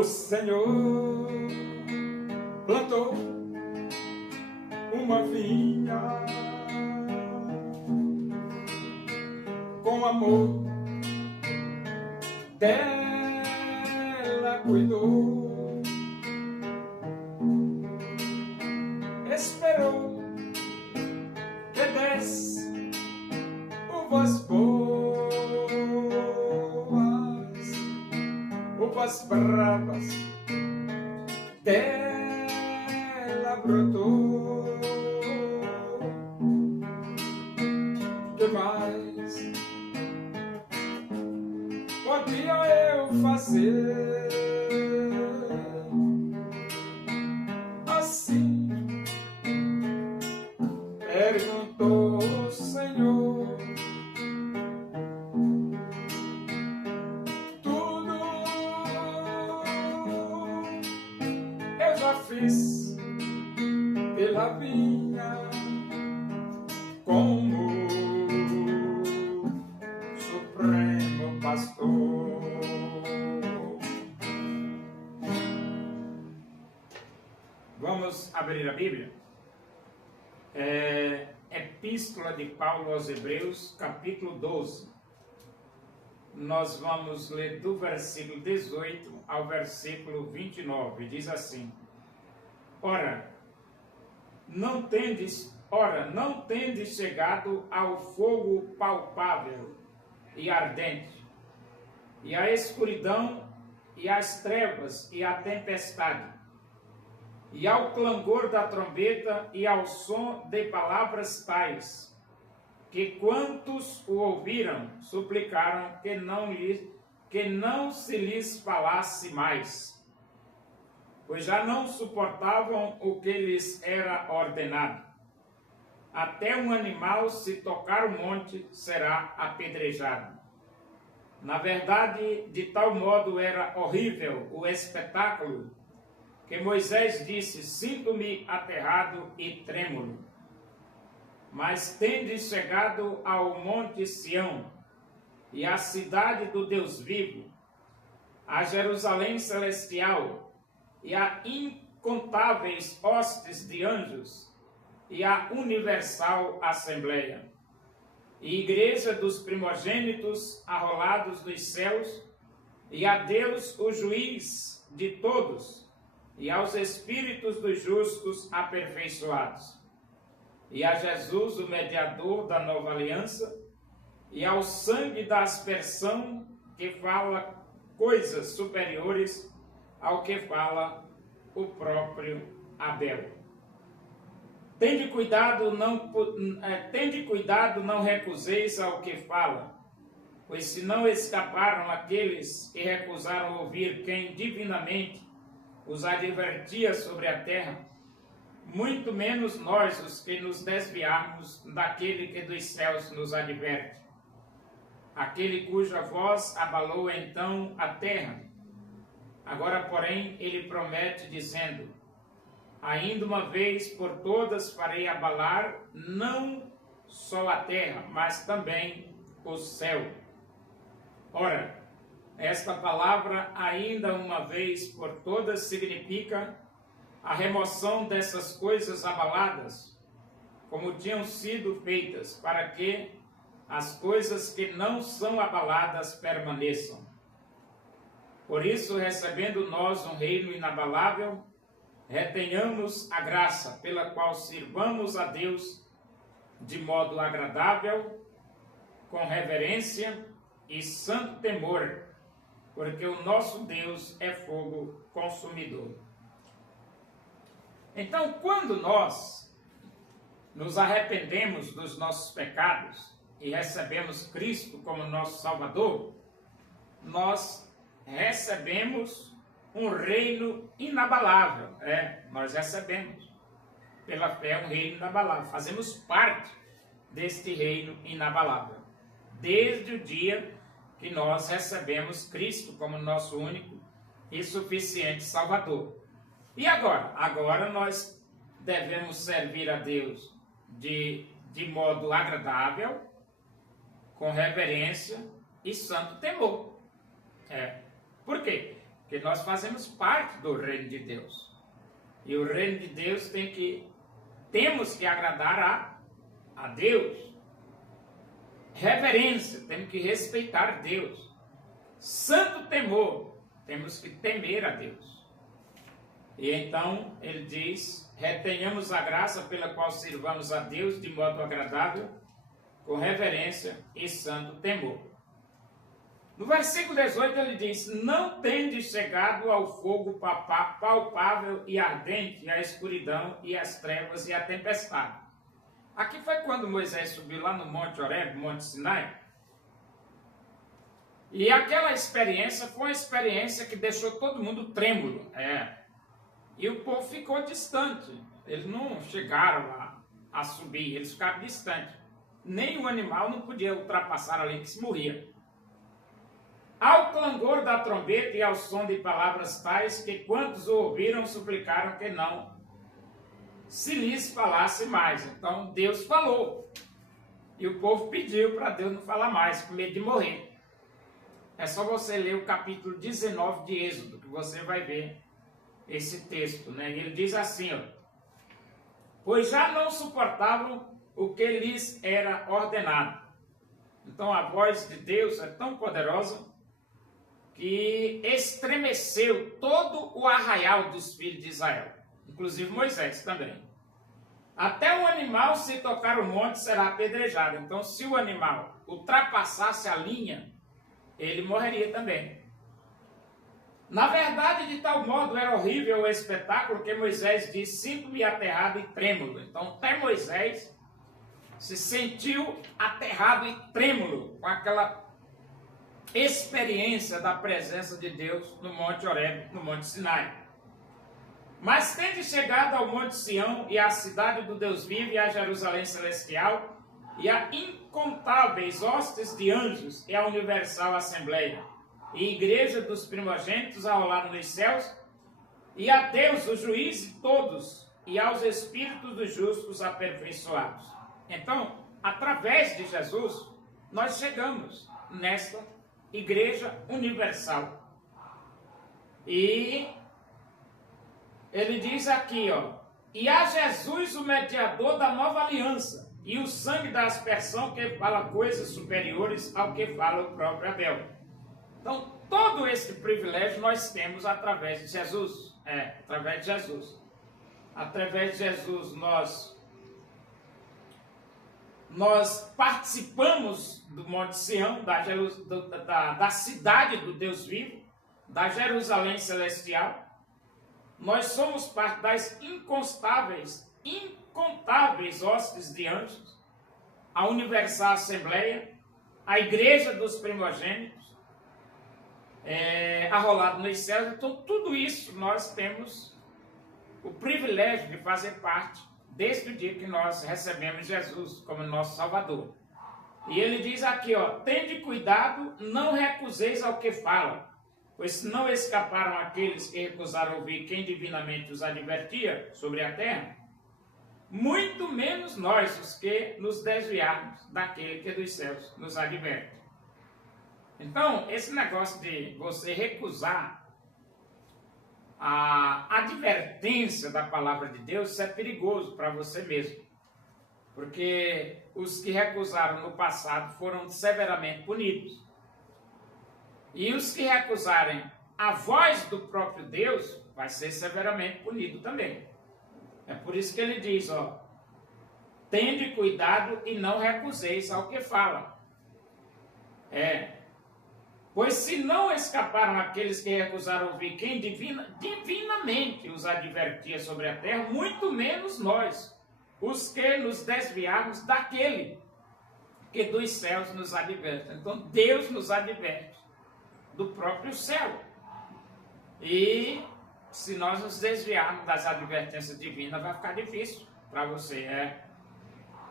O Senhor plantou uma vinha com amor, dela cuidou, esperou que desse uvas boas, uvas bravas, dela brotou. Que mais podia eu fazer? Assim perguntou o Senhor. Tudo eu já fiz pela vinha, como Supremo Pastor. Vamos abrir a Bíblia? Epístola de Paulo aos Hebreus, capítulo 12. Nós vamos ler do versículo 18 ao versículo 29. Diz assim: Ora, não tendes chegado ao fogo palpável e ardente, e à escuridão, e às trevas, e à tempestade, e ao clangor da trombeta, e ao som de palavras tais, que quantos o ouviram suplicaram que não se lhes falasse mais, pois já não suportavam o que lhes era ordenado. Até um animal, se tocar o monte, será apedrejado. Na verdade, de tal modo era horrível o espetáculo, que Moisés disse: sinto-me aterrado e trêmulo. Mas tendes chegado ao monte Sião, e à cidade do Deus vivo, a Jerusalém celestial, e a incontáveis hostes de anjos, e a universal assembleia, e igreja dos primogênitos arrolados dos céus, e a Deus o juiz de todos, e aos espíritos dos justos aperfeiçoados, e a Jesus o mediador da nova aliança, e ao sangue da aspersão, que fala coisas superiores ao que fala o próprio Abel. Tende cuidado, não recuseis ao que fala, pois se não escaparam aqueles que recusaram ouvir quem divinamente os advertia sobre a terra, muito menos nós, os que nos desviarmos daquele que dos céus nos adverte. Aquele cuja voz abalou então a terra. Agora, porém, ele promete, dizendo: ainda uma vez por todas farei abalar não só a terra, mas também o céu. Ora, esta palavra, ainda uma vez por todas, significa a remoção dessas coisas abaladas, como tinham sido feitas, para que as coisas que não são abaladas permaneçam. Por isso, recebendo nós um reino inabalável, retenhamos a graça pela qual sirvamos a Deus de modo agradável, com reverência e santo temor, porque o nosso Deus é fogo consumidor. Então, quando nós nos arrependemos dos nossos pecados e recebemos Cristo como nosso Salvador, nós recebemos um reino inabalável. Nós recebemos pela fé um reino inabalável. Fazemos parte deste reino inabalável, desde o dia que nós recebemos Cristo como nosso único e suficiente Salvador. E agora? Agora nós devemos servir a Deus de modo agradável, com reverência e santo temor. Por quê? porque nós fazemos parte do reino de Deus. E o reino de Deus temos que agradar a Deus. Reverência, temos que respeitar Deus. Santo temor, temos que temer a Deus. E então ele diz: retenhamos a graça pela qual sirvamos a Deus de modo agradável, com reverência e santo temor. No versículo 18 ele diz: não tendes chegado ao fogo palpável e ardente, e à escuridão, e às trevas, e à tempestade. Aqui foi quando Moisés subiu lá no Monte Horebe, Monte Sinai. E aquela experiência foi uma experiência que deixou todo mundo trêmulo. E o povo ficou distante. Eles não chegaram a subir, eles ficaram distantes. Nem o animal não podia ultrapassar ali, que se morria. Ao clangor da trombeta e ao som de palavras tais, que quantos o ouviram suplicaram que não se lhes falasse mais. Então Deus falou. E o povo pediu para Deus não falar mais, com medo de morrer. É só você ler o capítulo 19 de Êxodo, que você vai ver esse texto, né? E ele diz assim, ó: pois já não suportavam o que lhes era ordenado. Então a voz de Deus é tão poderosa que estremeceu todo o arraial dos filhos de Israel, inclusive Moisés também. Até o animal, se tocar o monte, será apedrejado. Então, se o animal ultrapassasse a linha, ele morreria também. Na verdade, de tal modo era horrível o espetáculo que Moisés disse: sinto-me aterrado e trêmulo. Então, até Moisés se sentiu aterrado e trêmulo com aquela experiência da presença de Deus no Monte Horebe, no Monte Sinai. Mas tende chegado ao Monte Sião e à cidade do Deus vivo e à Jerusalém celestial e a incontáveis hostes de anjos e a universal assembleia e igreja dos primogênitos a rolar nos céus e a Deus, o juiz de todos, e aos espíritos dos justos aperfeiçoados. Então, através de Jesus, nós chegamos nesta igreja universal. E ele diz aqui, ó: e a Jesus, o mediador da nova aliança, e o sangue da aspersão, que fala coisas superiores ao que fala o próprio Abel. Então, todo esse privilégio nós temos através de Jesus. Através de Jesus. Através de Jesus nós participamos do Monte Sião, da cidade do Deus vivo, da Jerusalém celestial. Nós somos parte das incontáveis hostes de anjos, a universal assembleia, a igreja dos primogênitos, arrolado nos céus. Então, tudo isso nós temos o privilégio de fazer parte desde o dia que nós recebemos Jesus como nosso Salvador. E ele diz aqui, ó: tende cuidado, não recuseis ao que fala, pois se não escaparam aqueles que recusaram ouvir quem divinamente os advertia sobre a terra, muito menos nós, os que nos desviarmos daquele que dos céus nos adverte. Então, esse negócio de você recusar a advertência da palavra de Deus, isso é perigoso para você mesmo. Porque os que recusaram no passado foram severamente punidos. E os que recusarem a voz do próprio Deus vai ser severamente punido também. É por isso que ele diz, ó: tende cuidado e não recuseis ao que fala. Pois se não escaparam aqueles que recusaram ouvir quem divinamente os advertia sobre a terra, muito menos nós, os que nos desviarmos daquele que dos céus nos adverte. Então Deus nos adverte do próprio céu. E se nós nos desviarmos das advertências divinas, vai ficar difícil para você.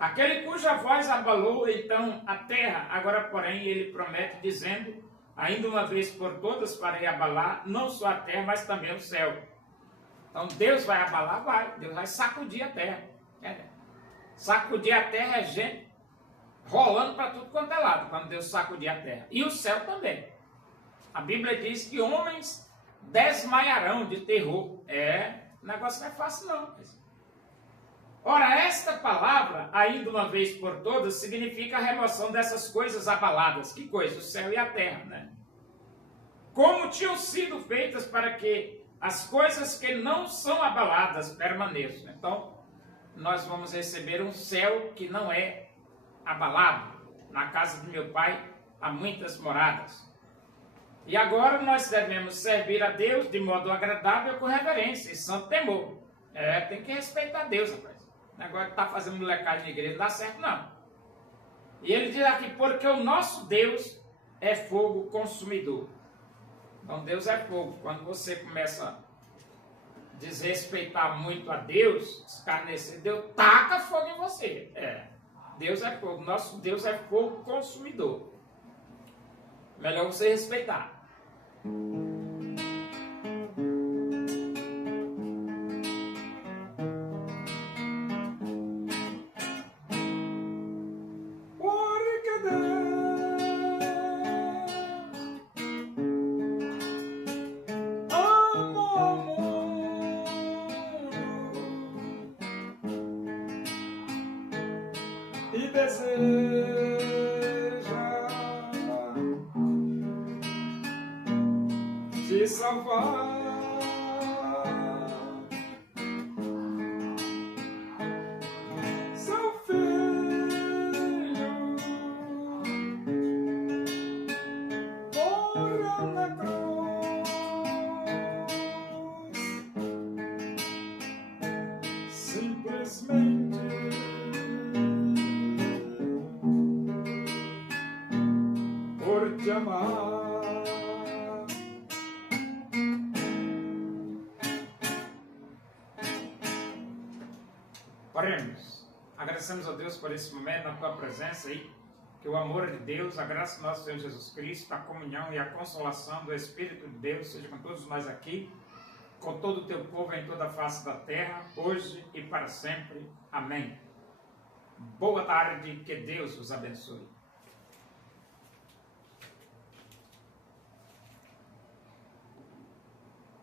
Aquele cuja voz abalou então a terra, agora porém ele promete dizendo: ainda uma vez por todas farei abalar não só a terra, mas também o céu. Então Deus vai abalar? Vai. Deus vai sacudir a terra. Sacudir a terra é gente rolando para tudo quanto é lado, quando Deus sacudir a terra. E o céu também. A Bíblia diz que homens desmaiarão de terror. O negócio não é fácil não. Ora, esta palavra, ainda uma vez por todas, significa a remoção dessas coisas abaladas. Que coisa? O céu e a terra, né? Como tinham sido feitas para que as coisas que não são abaladas permaneçam. Então, nós vamos receber um céu que não é abalado. Na casa de meu pai há muitas moradas. E agora nós devemos servir a Deus de modo agradável, com reverência e santo temor. Tem que respeitar Deus, rapaz. Agora está fazendo molecagem na igreja, não dá certo não. E ele diz aqui, porque o nosso Deus é fogo consumidor. Então Deus é fogo. Quando você começa a desrespeitar muito a Deus, escarnecer Deus, taca fogo em você. Deus é fogo. Nosso Deus é fogo consumidor. Melhor você respeitar. E deseja te salvar. Seu filho morreu na cruz, simplesmente por te amar. Oremos. Agradecemos a Deus por esse momento, na tua presença aí. Que o amor de Deus, a graça do nosso Senhor Jesus Cristo, a comunhão e a consolação do Espírito de Deus seja com todos nós aqui, com todo o teu povo em toda a face da terra, hoje e para sempre. Amém. Boa tarde, que Deus os abençoe.